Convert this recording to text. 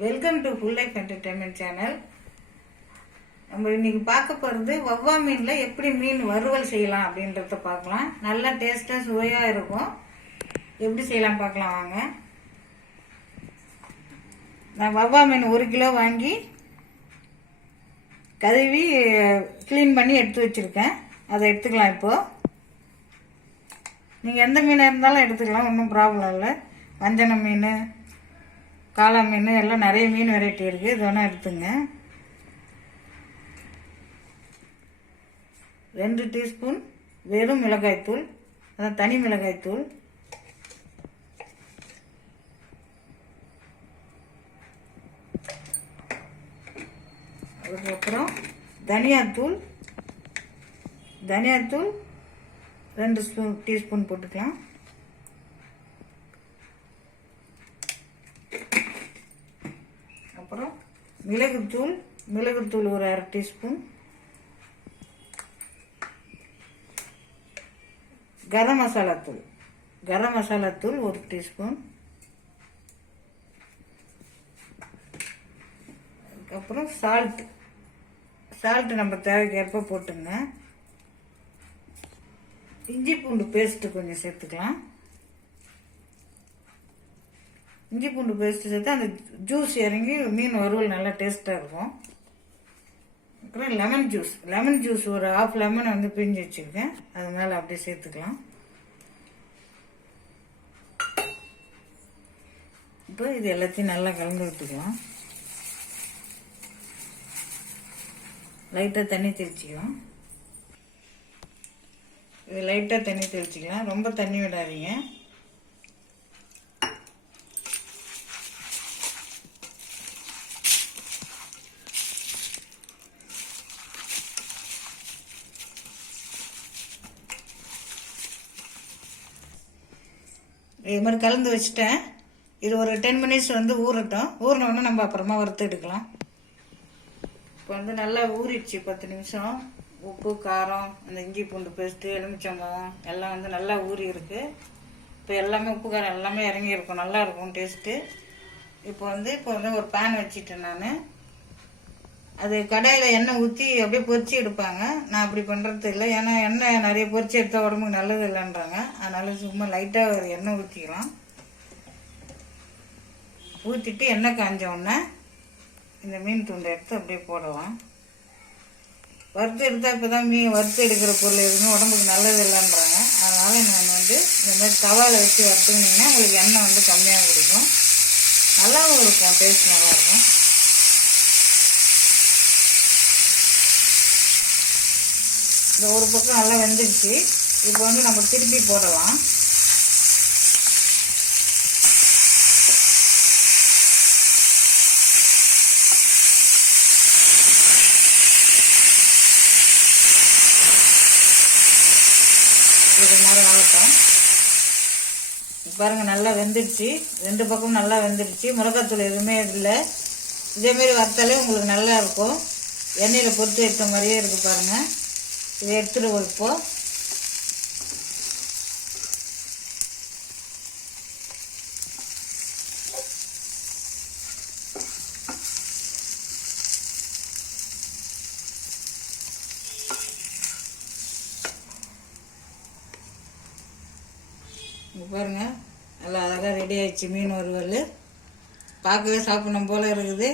Welcome to Fulllifeentertainment channel. நம்ம இன்னைக்கு பார்க்க போகிறது வவ்வா மீனில் எப்படி மீன் வறுவல் செய்யலாம் அப்படின்றத பார்க்கலாம். நல்லா டேஸ்ட்டாக சுவையாக இருக்கும். எப்படி செய்யலாம் பார்க்கலாம் வாங்க. நான் வவ்வா மீன் 1 கிலோ வாங்கி கழுவி க்ளீன் பண்ணி எடுத்து வச்சுருக்கேன். அதை எடுத்துக்கலாம். இப்போது நீங்கள் எந்த மீனாக இருந்தாலும் எடுத்துக்கலாம், ஒன்றும் ப்ராப்ளம் இல்லை. வஞ்சன மீன், காளா மீன் எல்லாம் நிறைய மீன் வெரைட்டி இருக்குது. இது வேணால் எடுத்துங்க. 2 டீஸ்பூன் வெறும் மிளகாய்த்தூள், அதான் தனி மிளகாய்த்தூள். அதுக்கப்புறம் தனியாத்தூள் 2 டீஸ்பூன் போட்டுக்கலாம். அப்புறம் மிளகுத்தூள் ஒரு 1/2 டீஸ்பூன். கரம் மசாலா தூள் 1 டீஸ்பூன். அதுக்கப்புறம் சால்ட் நம்ம தேவைக்கு ஏற்ப போட்டுங்க. இஞ்சி பூண்டு பேஸ்ட்டு கொஞ்சம் சேர்த்துக்கலாம். இஞ்சி பூண்டு பேஸ்ட்டு சேர்த்து அந்த ஜூஸ் இறங்கி மீன் வறுவல் நல்லா டேஸ்ட்டாக இருக்கும். அப்புறம் லெமன் ஜூஸ் ஒரு 1/2 லெமனை வந்து பிழிஞ்சு வச்சுருக்கேன். அது மேலே அப்படியே சேர்த்துக்கலாம். இப்போ இது எல்லாத்தையும் நல்லா கலந்து விட்டுக்கலாம். லைட்டாக தண்ணி தெளிச்சிக்கலாம். இது லைட்டாக தண்ணி தெளிச்சிக்கலாம், ரொம்ப தண்ணி விடாதீங்க. இது மாதிரி கலந்து வச்சுட்டேன். இது ஒரு 10 மினிட்ஸ் வந்து ஊறட்டும். ஊறினோடனே நம்ம அப்புறமா வறுத்து எடுக்கலாம். இப்போ வந்து நல்லா ஊறிடுச்சு 10 நிமிஷம். உப்பு, காரம், அந்த இஞ்சி பூண்டு பேஸ்ட்டு, எலுமிச்சம்பழம் எல்லாம் வந்து நல்லா ஊறி இருக்கு. இப்போ எல்லாமே உப்பு காரம் எல்லாமே இறங்கி இருக்கும், நல்லா இருக்கும் டேஸ்ட்டு. இப்போ வந்து ஒரு பேன் வச்சுட்டேன் நான். அது கடாயில் எண்ணெய் ஊற்றி அப்படியே பொரிச்சு எடுப்பாங்க. நான் அப்படி பண்ணுறது இல்லை, ஏன்னா எண்ணெய் நிறைய பொரிச்சு எடுத்தால் உடம்புக்கு நல்லது இல்லைன்றாங்க. அதனால சும்மா லைட்டாக ஒரு எண்ணெய் ஊற்றிக்கலாம். ஊற்றிட்டு எண்ணெய் காஞ்ச உடனே இந்த மீன் துண்டை எடுத்து அப்படியே போடலாம். வறுத்து எடுத்தால் இப்போ தான் வறுத்து எடுக்கிற பொருள் எதுவுமே உடம்புக்கு நல்லது இல்லைன்றாங்க. அதனால் நான் வந்து இந்த மாதிரி தவாவில் வச்சு வறுத்துக்கினீங்கன்னா உங்களுக்கு எண்ணெய் வந்து கம்மியாக கொடுக்கும், நல்லாவும் இருக்கும், டேஸ்ட் நல்லாயிருக்கும். இந்த ஒரு பக்கம் நல்லா வெந்துடுச்சு. இப்போ வந்து நம்ம திருப்பி போடலாம். கொஞ்ச நேரம் ஆகட்டும். பாருங்கள் நல்லா வெந்துடுச்சு. 2 பக்கமும் நல்லா வெந்துடுச்சு. மிளகாத்தூள் எதுவுமே இல்லை. இதேமாரி வறுத்தாலே உங்களுக்கு நல்லா இருக்கும். எண்ணெயில் பொறுத்து எடுத்த மாதிரியே இருக்குது பாருங்கள். இதை எடுத்துட்டு வைப்போம். பாருங்க நல்லா அழகாக ரெடி ஆயிடுச்சு மீன் வறுவல். பார்க்கவே சாப்பிடணும் போல இருக்குது.